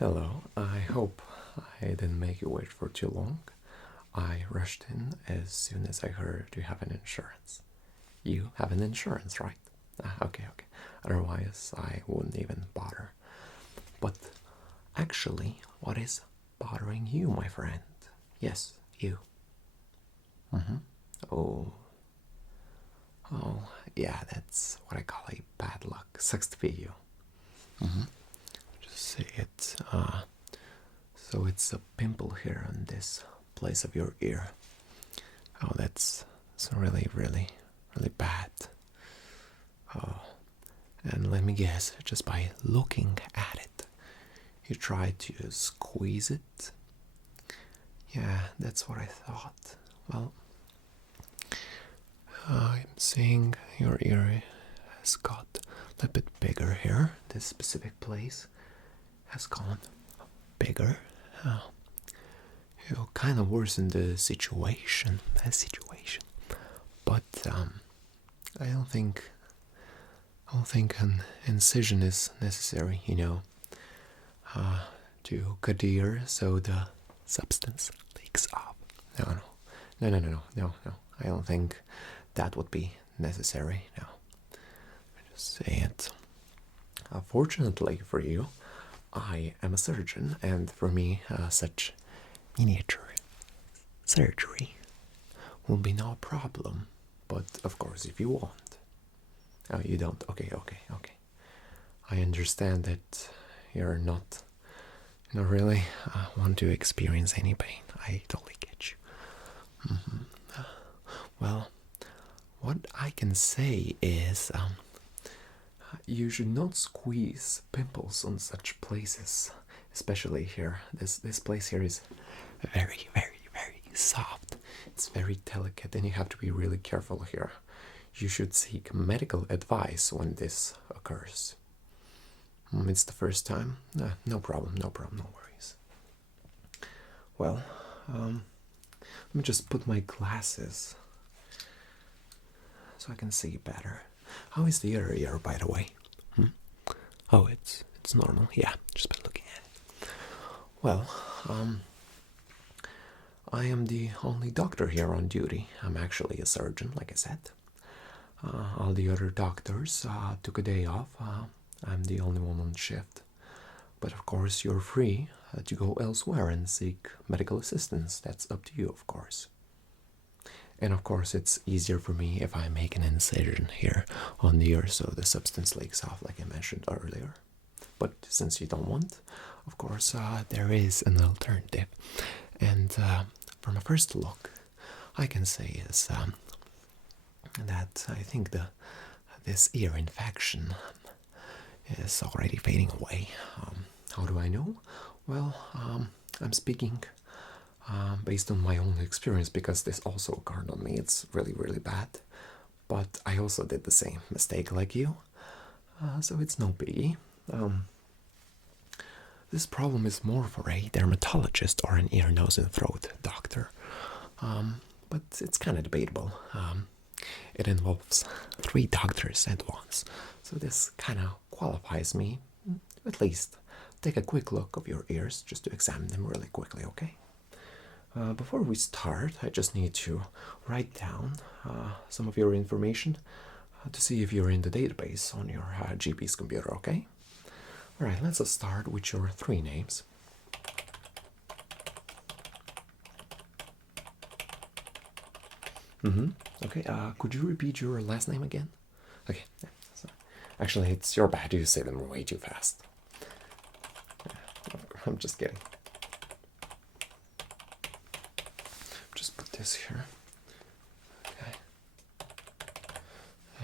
Hello, I hope I didn't make you wait for too long. I rushed in as soon as I heard you have an insurance. You have an insurance, right? Okay. Otherwise, I wouldn't even bother. But actually, what is bothering you, my friend? Yes, you. Oh, yeah, that's what I call a bad luck. Sucks to be you. Just say it. So it's a pimple here on this place of your ear. Oh, that's really, really, really bad. Oh, and let me guess, just by looking at it, you try to squeeze it. Yeah, that's what I thought. Well, I'm seeing your ear has got a little bit bigger here. This specific place has gone bigger. Oh, you kind of worsened the situation. But I don't think an incision is necessary. To cut the ear so the substance leaks off. No. I don't think that would be necessary. No. Let me just say it. Fortunately for you, I am a surgeon, and for me, such miniature surgery will be no problem. But of course, if you want. Oh, you don't? Okay. I understand that you're not really want to experience any pain. I totally get you. Well, what I can say is you should not squeeze pimples on such places, especially here. This place here is very, very, very soft. It's very delicate, and you have to be really careful here. You should seek medical advice when this occurs. It's the first time? No problem, no worries. Well, let me just put my glasses so I can see better. How is the other ear, by the way? Oh, it's normal. Yeah, just by looking at it. Well, I am the only doctor here on duty. I'm actually a surgeon, like I said. All the other doctors took a day off. I'm the only one on shift. But of course, you're free to go elsewhere and seek medical assistance. That's up to you, of course. And of course, it's easier for me if I make an incision here on the ear so the substance leaks off, like I mentioned earlier. But since you don't want, of course, there is an alternative. And from a first look, I can say is that I think this ear infection is already fading away. How do I know? Well, I'm speaking based on my own experience, because this also occurred on me. It's really, really bad. But I also did the same mistake like you. So it's no biggie. This problem is more for a dermatologist or an ear, nose, and throat doctor. But it's kind of debatable. It involves 3 doctors at once. So this kind of qualifies me to at least take a quick look of your ears just to examine them really quickly, okay? Before we start, I just need to write down some of your information to see if you're in the database on your GP's computer, okay? Alright, let's start with your 3 names. Okay, could you repeat your last name again? Okay, yeah, actually, it's your bad. You say them way too fast. I'm just kidding. Just put this here. Okay.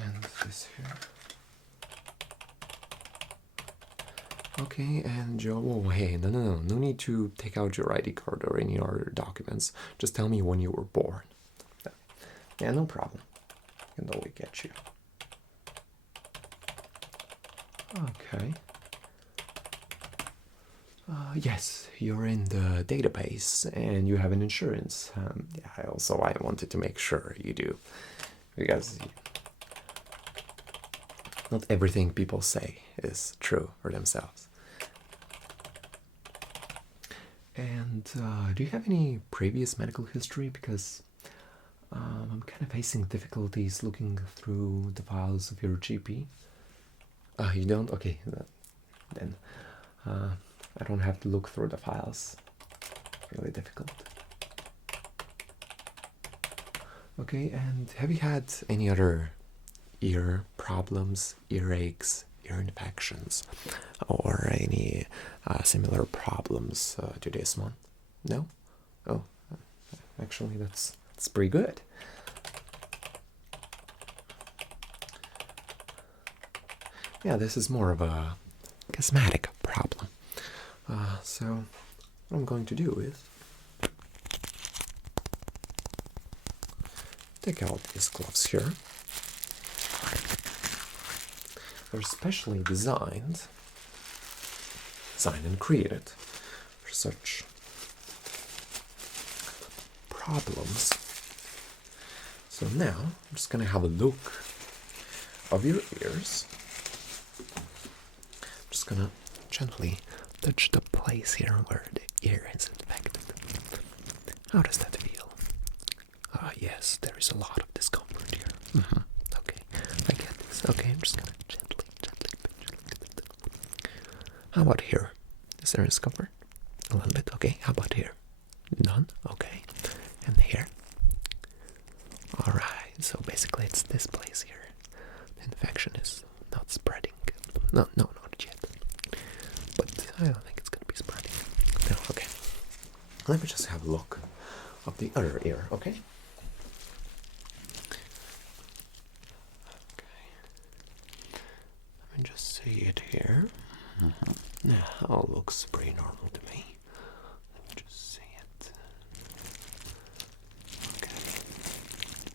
And this here. Okay, and Joe, oh, hey, no need to take out your ID card or any other documents. Just tell me when you were born. Yeah, no problem. I can totally get you. Okay. Yes, you're in the database and you have an insurance. Yeah, I wanted to make sure you do, because not everything people say is true for themselves. And do you have any previous medical history? Because I'm kind of facing difficulties looking through the files of your GP. You don't? Okay, then I don't have to look through the files. Really difficult. Okay, and have you had any other ear problems, earaches, ear infections, or any similar problems to this one? No? Oh, actually that's pretty good. Yeah, this is more of a cosmetic problem. So what I'm going to do is take out these gloves here. They're specially designed and created for such problems. So now I'm just gonna have a look of your ears. I'm just gonna gently touch the place here where the ear is infected. How does that feel? Yes, there is a lot of discomfort here. Okay, I get this. Okay, I'm just gonna gently pinch. How about here? Is there discomfort? A little bit. Okay, how about here? None? Okay. And here? Alright, so basically it's this place here. The infection is not spreading. No, not yet. But I don't think it's gonna be spreading. No, okay. Let me just have a look of the other ear, okay? Let me just see it here. Now it looks pretty normal to me. Let me just see it. Okay.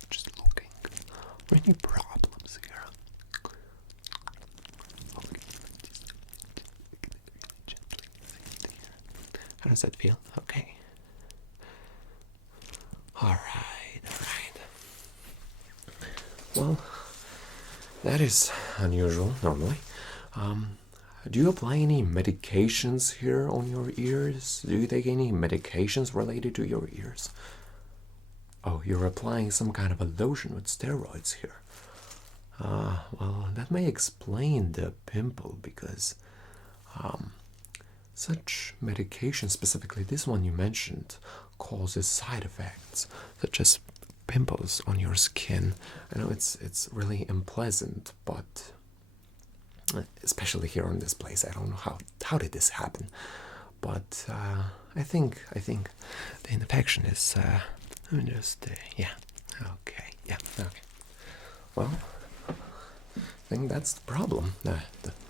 Just looking. Any problems here? Okay. Just gently see it here. How does that feel? Okay. Alright. Well, that is unusual normally. Do you apply any medications here on your ears? Do you take any medications related to your ears? Oh, you're applying some kind of a lotion with steroids here. Well, that may explain the pimple because such medication, specifically this one you mentioned, causes side effects such as pimples on your skin. I know it's really unpleasant, but especially here on this place, I don't know how did this happen, but I think the infection is let me just yeah, okay. Well, I think that's the problem, the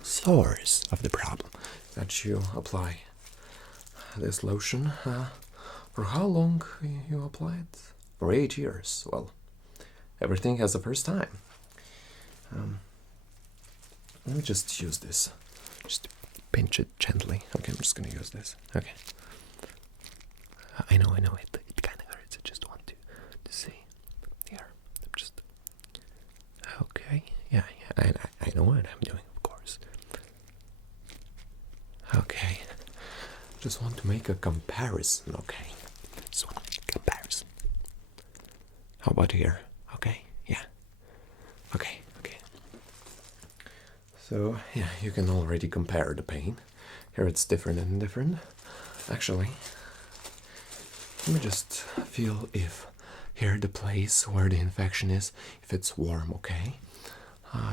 source of the problem, that you apply this lotion. For how long you apply it? For 8 years. Well, everything has a first time. Let me just use this. Just pinch it gently. Okay, I'm just gonna use this. Okay. I know it kind of hurts. I just want to see. Here. I'm just. Okay. Yeah. I know what I'm doing, of course. Okay. Just want to make a comparison. Okay. Just want to make a comparison. How about here? Okay. Yeah. Okay. So, yeah, you can already compare the pain. Here it's different and different. Actually, let me just feel if here the place where the infection is, if it's warm, okay?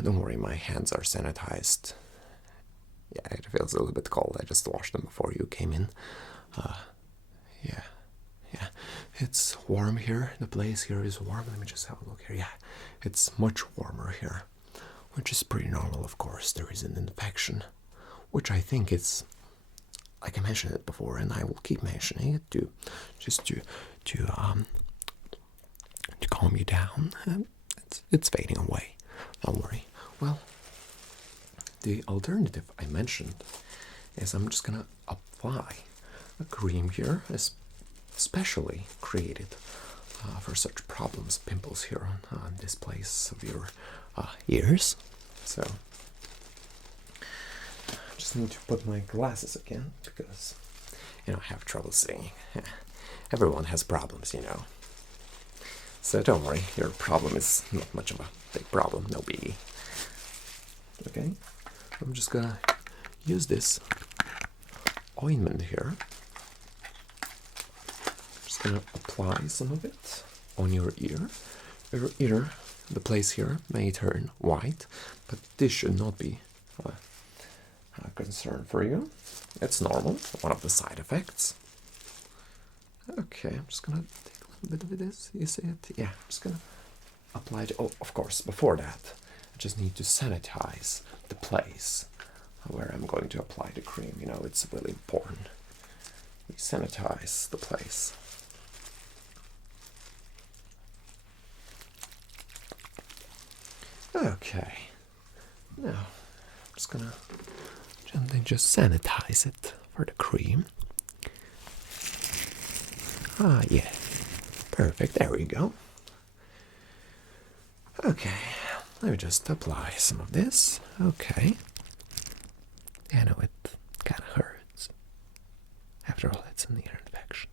Don't worry, my hands are sanitized. Yeah, it feels a little bit cold. I just washed them before you came in. Yeah. It's warm here. The place here is warm. Let me just have a look here. Yeah, it's much warmer here, which is pretty normal, of course. There is an infection, which I think is, like I mentioned it before, and I will keep mentioning it to calm you down. It's fading away. Don't worry. Well, the alternative I mentioned is I'm just gonna apply a cream here, especially created for such problems, pimples here on this place of your ears. So I just need to put my glasses again because I have trouble seeing. Everyone has problems, So don't worry, your problem is not much of a big problem, no biggie. Okay, I'm just gonna use this ointment here. Just gonna apply some of it on your ear. Your ear, the place here, may turn white, but this should not be a concern for you. It's normal, one of the side effects. Okay, I'm just gonna take a little bit of this. You see it? Yeah, I'm just gonna apply it. Oh, of course, before that, I just need to sanitize the place where I'm going to apply the cream. It's really important. We sanitize the place. Okay, now I'm just gonna gently just sanitize it for the cream. Ah, yeah, perfect, there we go. Okay, let me just apply some of this. Okay, I know it kind of hurts. After all, it's an ear infection.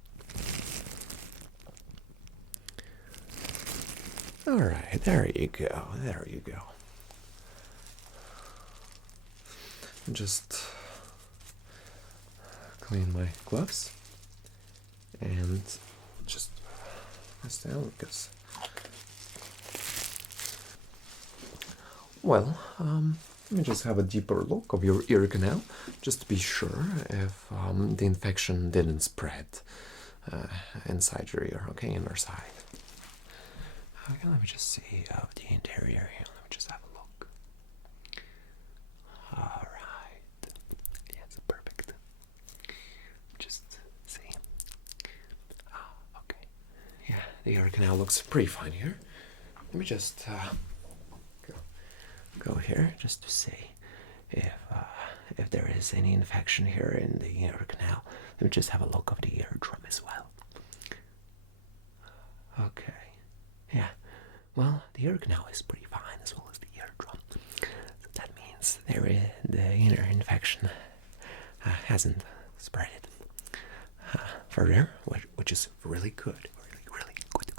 Alright, there you go, there you go. Just clean my gloves and just press down because, well, let me just have a deeper look of your ear canal just to be sure if the infection didn't spread inside your ear, okay, inner side. Okay, let me just see the interior here. Let me just have a look. Alright. Yes, perfect. Just see. Okay. Yeah, the ear canal looks pretty fine here. Let me just go here just to see if there is any infection here in the ear canal. Let me just have a look of the eardrum as well. Okay. Yeah, well, the ear canal is pretty fine as well as the eardrum. So that means the inner infection hasn't spread further, which is really good. Really good.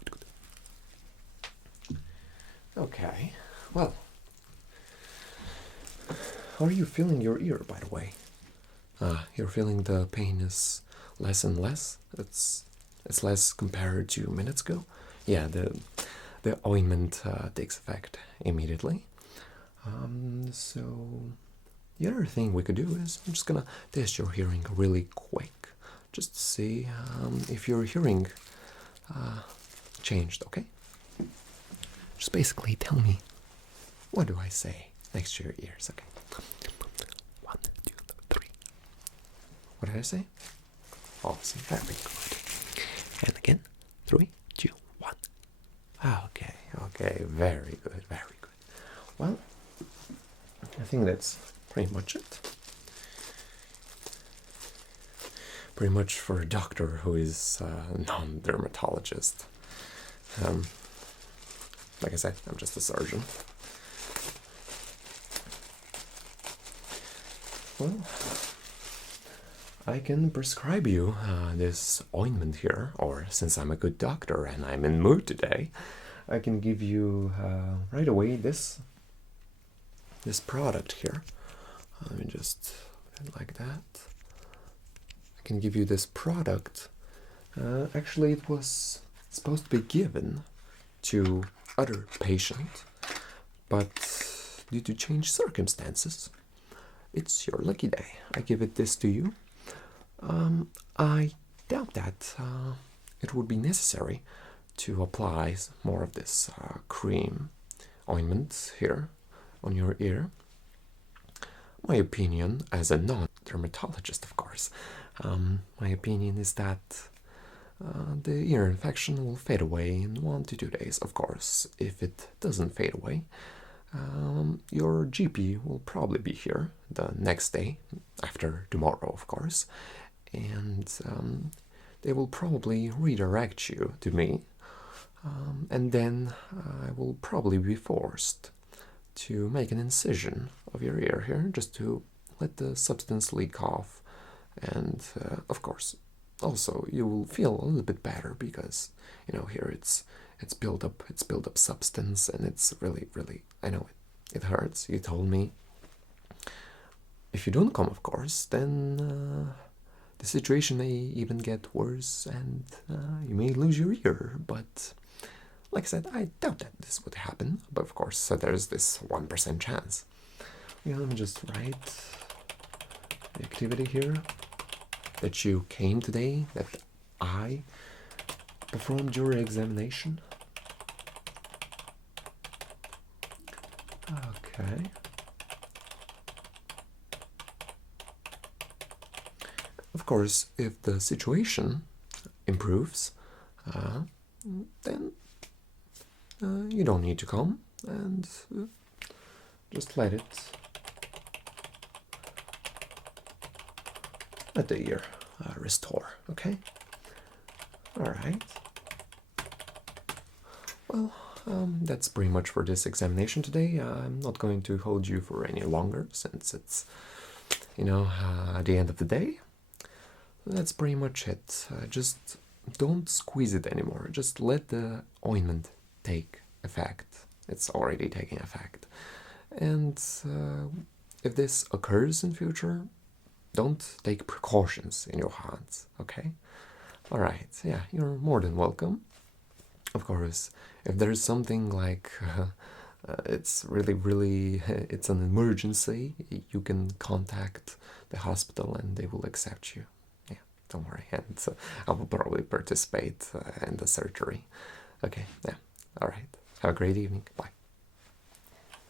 Okay, well, how are you feeling your ear, by the way? You're feeling the pain is less and less? It's less compared to minutes ago? Yeah, the ointment takes effect immediately. So the other thing we could do is I'm just gonna test your hearing really quick, just to see if your hearing changed. Okay? Just basically tell me, what do I say next to your ears? Okay. 1, 2, 3. What did I say? Awesome. Very good. And again, 3, 2, 1. Okay, very good. Well, I think that's pretty much it. Pretty much for a doctor who is a non-dermatologist. Like I said, I'm just a surgeon. Well, I can prescribe you this ointment here, or since I'm a good doctor and I'm in mood today, I can give you right away this product here. Let me just put it like that. I can give you this product. Actually, it was supposed to be given to other patient, but due to changed circumstances, it's your lucky day. I give it this to you. I doubt that it would be necessary to apply more of this cream ointment here on your ear. My opinion, as a non-dermatologist, of course, my opinion is that the ear infection will fade away in 1 to 2 days. Of course, if it doesn't fade away, your GP will probably be here the next day, after tomorrow, of course, and they will probably redirect you to me, and then I will probably be forced to make an incision of your ear here, just to let the substance leak off, and of course, also you will feel a little bit better because here it's built up substance, and it's really, I know it hurts. You told me if you don't come, of course, then the situation may even get worse, and you may lose your ear. But like I said, I doubt that this would happen. But of course, there's this 1% chance. Let me just write the activity here that you came today, that I performed your examination. Okay. Of course, if the situation improves, then you don't need to come, and just let the ear restore, okay? Alright. Well, that's pretty much for this examination today. I'm not going to hold you for any longer, since it's, the end of the day. That's pretty much it. Just don't squeeze it anymore. Just let the ointment take effect. It's already taking effect. And if this occurs in future, don't take precautions in your hands, okay? Alright, yeah, you're more than welcome. Of course, if there's something like it's really it's an emergency, you can contact the hospital and they will accept you. Yeah, don't worry. And I will probably participate in the surgery. Okay, yeah, alright. Have a great evening. Bye.